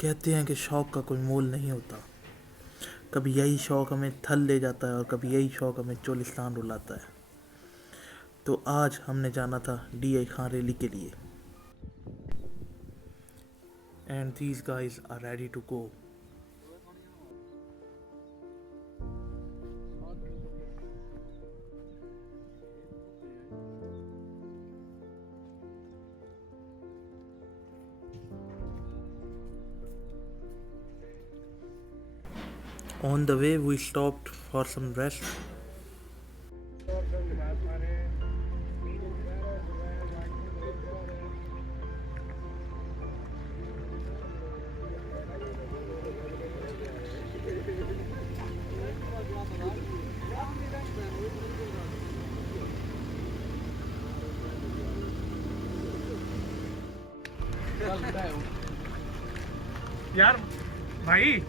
कहते हैं कि शौक़ का कोई मोल नहीं होता। कभी यही शौक़ हमें थल ले जाता है और कभी यही शौक़ हमें चोलिस्तान रुलाता है। तो आज हमने जाना था DI खान रैली के लिए। And these guys are ready to go. On the way, we stopped for some rest. यार भाई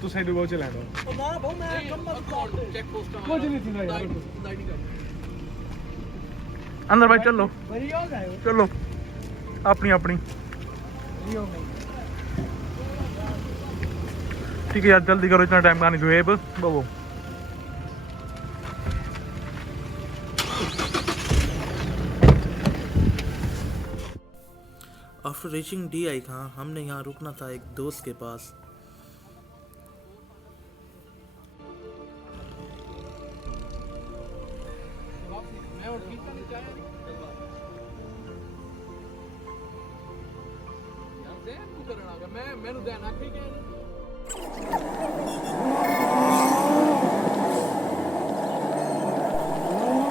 तू साइड वो चला दो ना भाऊ मैं कम चेक पोस्ट कुछ नहीं थी ना यार अंदर भाई चलो बढ़िया हो गए चलो अपनी अपनी ठीक है यार जल्दी करो इतना टाइम का नहीं जुएब बाबू। आफ्टर रीचिंग DI खान हमने यहाँ रुकना था एक दोस्त के पास।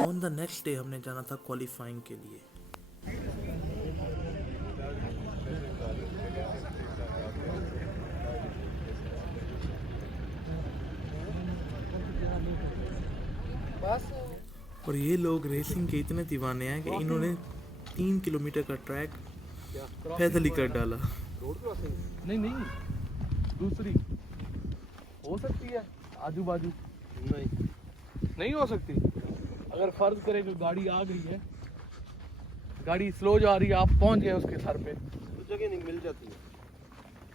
ऑन द नेक्स्ट डे हमने जाना था क्वालिफाइंग के लिए। और ये लोग रेसिंग के इतने दीवाने हैं कि इन्होंने 3 किलोमीटर का ट्रैक पैदल ही कर डाला। नहीं दूसरी हो सकती है आजू बाजू नहीं हो सकती। अगर फर्ज करें कि गाड़ी आ गई है, गाड़ी स्लो जा रही है, आप पहुंच गए उसके सर पे तो जगह नहीं मिल जाती है।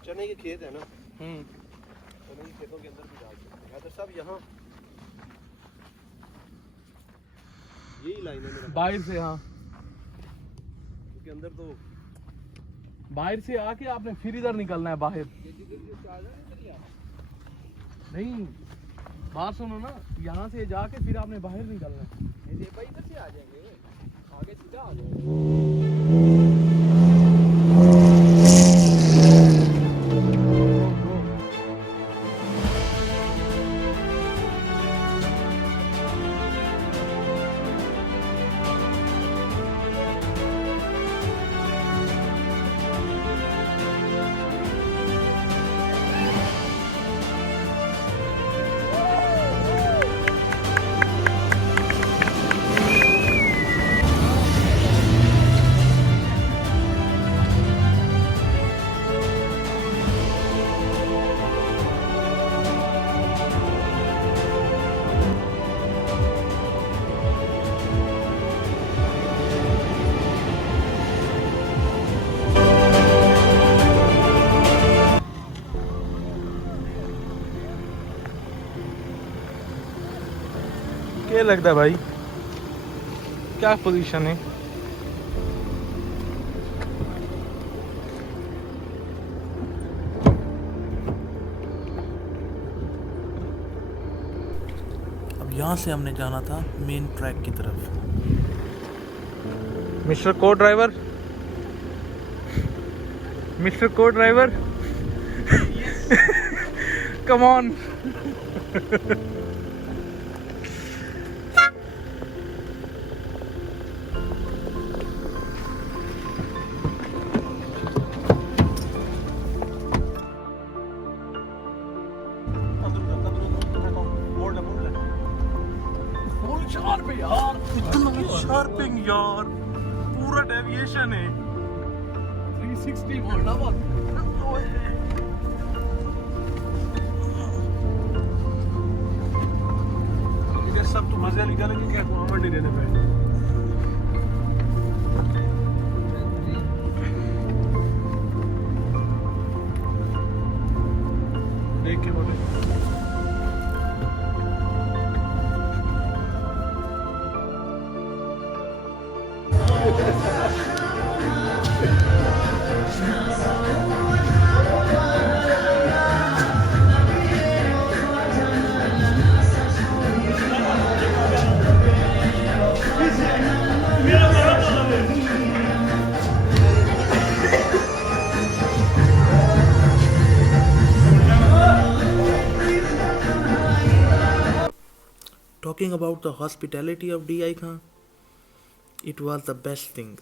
चने के खेत है ना, चने के खेतों के अंदर भी डाल सकते हैं। तो सब यहाँ यही लाइन है मेरा बाहर से। हाँ क्योंकि अंदर तो बाहर से आके आपने फिर इधर निकलना है बाहर। नहीं बात सुनो ना, यहाँ से जाके फिर आपने बाहर निकलना है। इधर से आ जाएंगे, आगे सीधा आ जाएंगे। क्या लगता है भाई, क्या पोजीशन है? अब यहाँ से हमने जाना था मेन ट्रैक की तरफ। मिस्टर को ड्राइवर, मिस्टर को ड्राइवर, कम ऑन। शार्पिंग यार पूरा डेविएशन है। 360 मोड़ना बहुत। इधर सब तो मजे निकालेंगे क्या मंडी देने पे। देख के बोले। Talking about the hospitality of DI Khan, it was the best thing.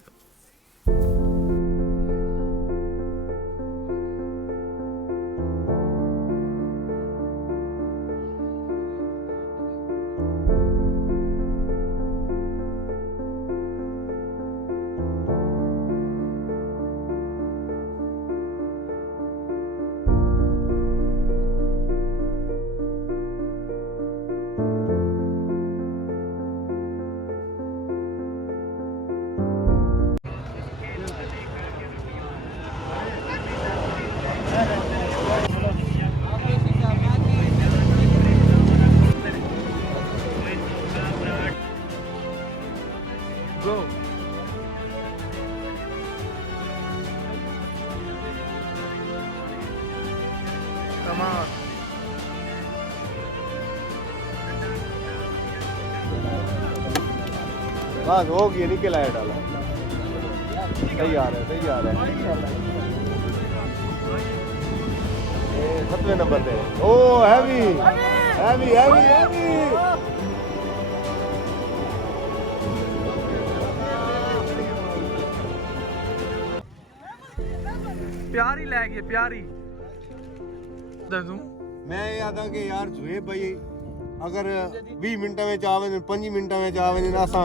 Go. Come on. बस हो गया, निकल आया डाला। सही आ रहा है, सही आ रहा है। 7वें नंबर पे। ओ हैवी हैवी हैवी हैवी। प्यारी लैग है, प्यारी। दसूं मैं याद कि यार जुए भाई अगर 20 मिनट में चावे 5 मिनट में चावे ना असा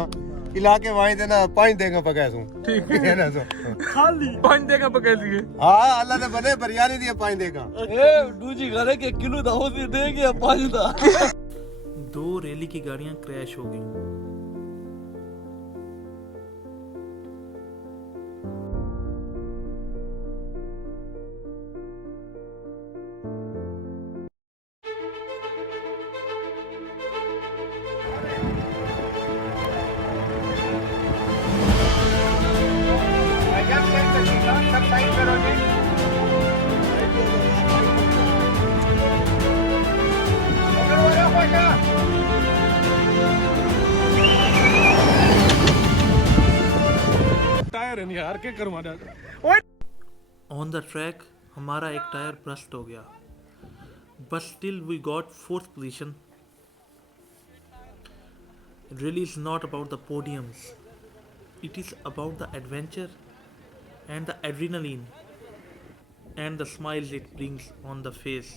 इलाके वाई देना 5 देगा पकासू ठीक है ना सो खाली 5 देगा पका लिए। हां अल्लाह ने बने बिरयानी दी 5 देगा ए दूजी घरे के किलो दा हो दे गया 5 दा। 2 रैली की गाड़ियां क्रैश हो गई। टायर है नहीं यार, क्या करूँ मैं? ऑन द ट्रैक हमारा एक टायर बस्ट हो गया, but still we got 4th position. Really is not about the podiums, it is about the adventure and the adrenaline and the smiles it brings on the face.